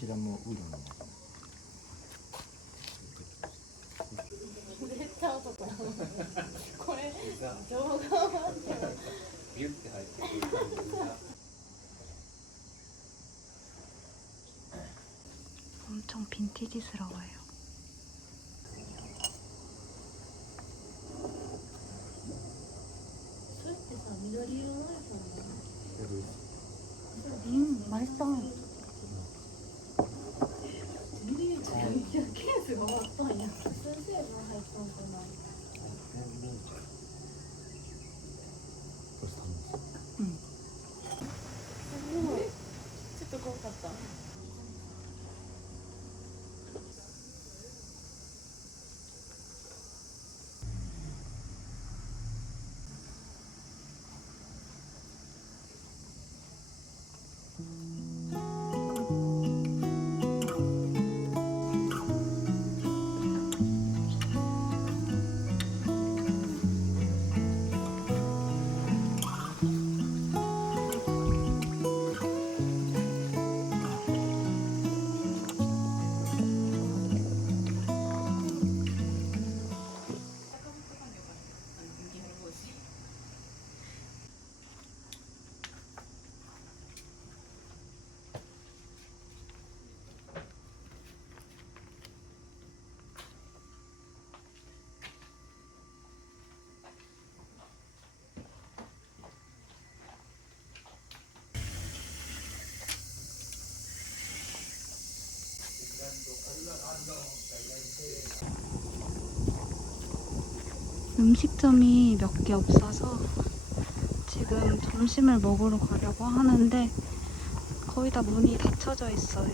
ちらもウーロンになります。絶対男やもんこれ動画を待ってもビュッて入ってくる感じが 엄청 빈티지스러워요. 맛있다. 케이스가 왔다냐. 센스가 했던 벌써 다 먹었어. 응. ちょっと怖かった。 음식점이 몇 개 없어서 지금 점심을 먹으러 가려고 하는데 거의 다 문이 닫혀져 있어요.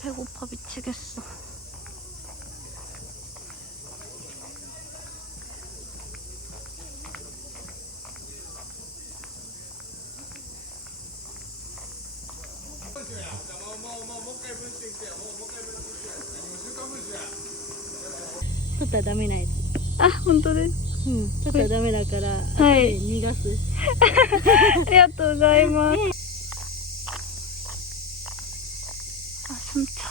배고파 미치겠어. 또ダメなやつ。 아, 本当です。うん、ちょっとダメだから、はい。逃がす。ありがとうございます。아, 숨차.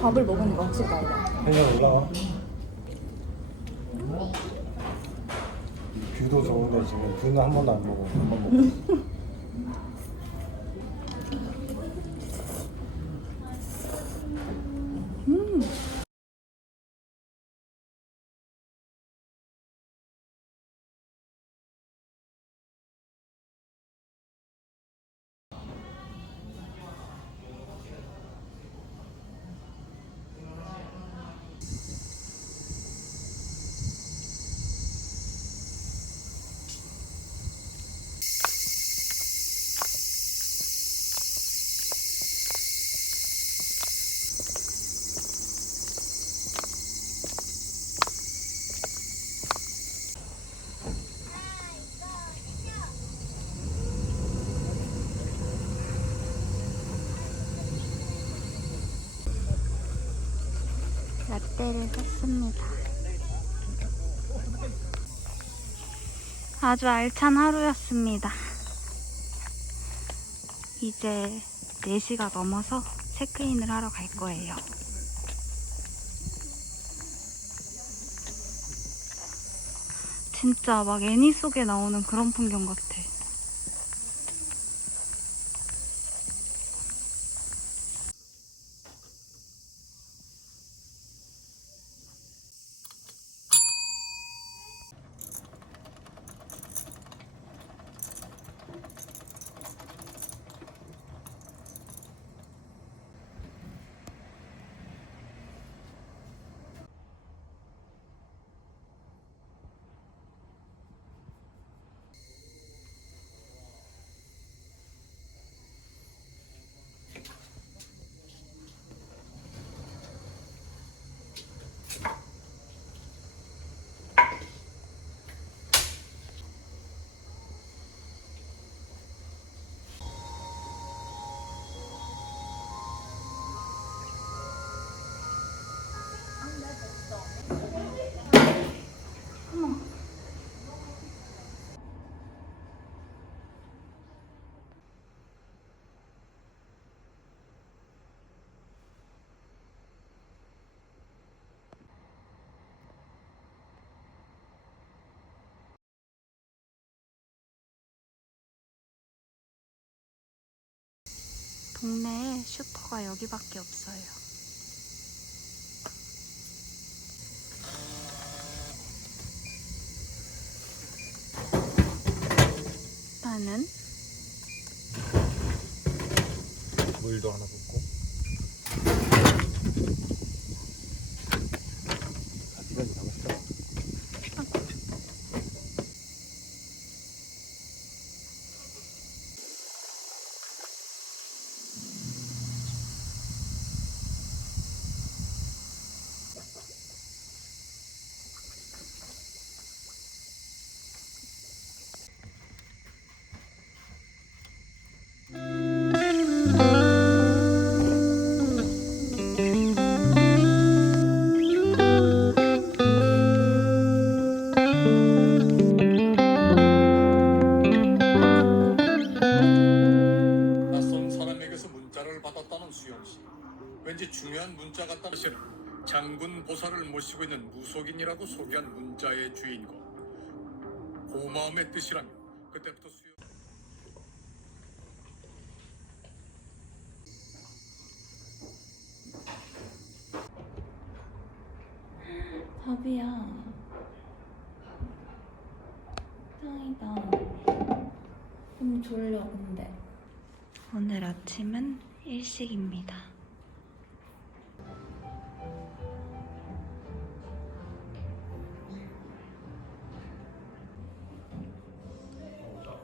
밥을 먹으니까 확실히 다르다. 그냥 올라와. 뷰도 좋은데 지금 뷰는 한 번도 안 보고 한 번 먹고. 아주 알찬 하루였습니다. 이제 4시가 넘어서 체크인을 하러 갈 거예요. 진짜 막 애니 속에 나오는 그런 풍경 같아. 동네에 슈퍼가 여기밖에 없어요. 나는 물도 하나 붓고. 시간이 다 먹자. 낯선 사람에게서 문자를 받았다는 수영 씨. 왠지 중요한 문자 같다는 씨는 장군 보살을 모시고 있는 무속인이라고 소개한 문자의 주인공. 고마움의 뜻이라면 그때부터 수영. 밥이야. 짱이다. 너무 졸려 근데. 오늘 아침은 일식입니다.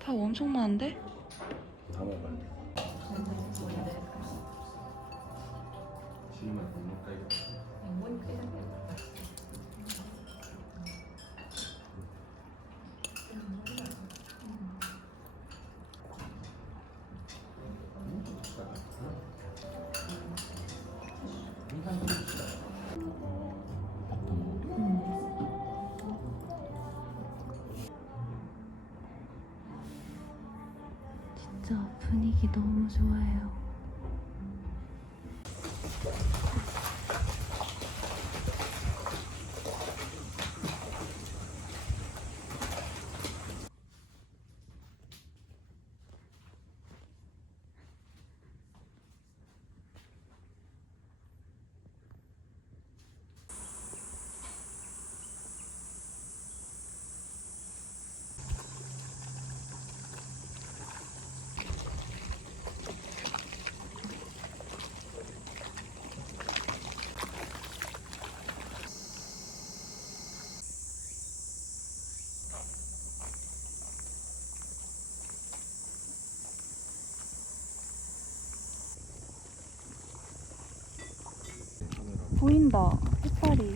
밥 엄청 많은데? 다 먹어야 돼. 지금은 못 먹다 이거. 진짜 분위기 너무 좋아요. 보인다. 햇살이.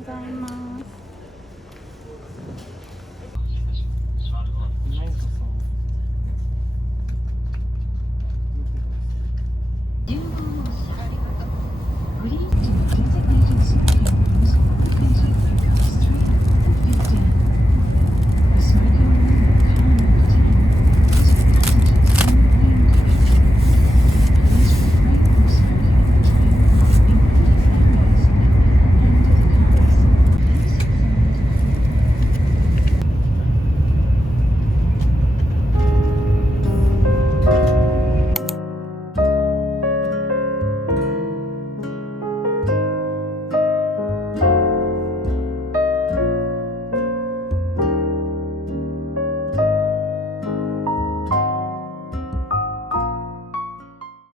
고자이마스.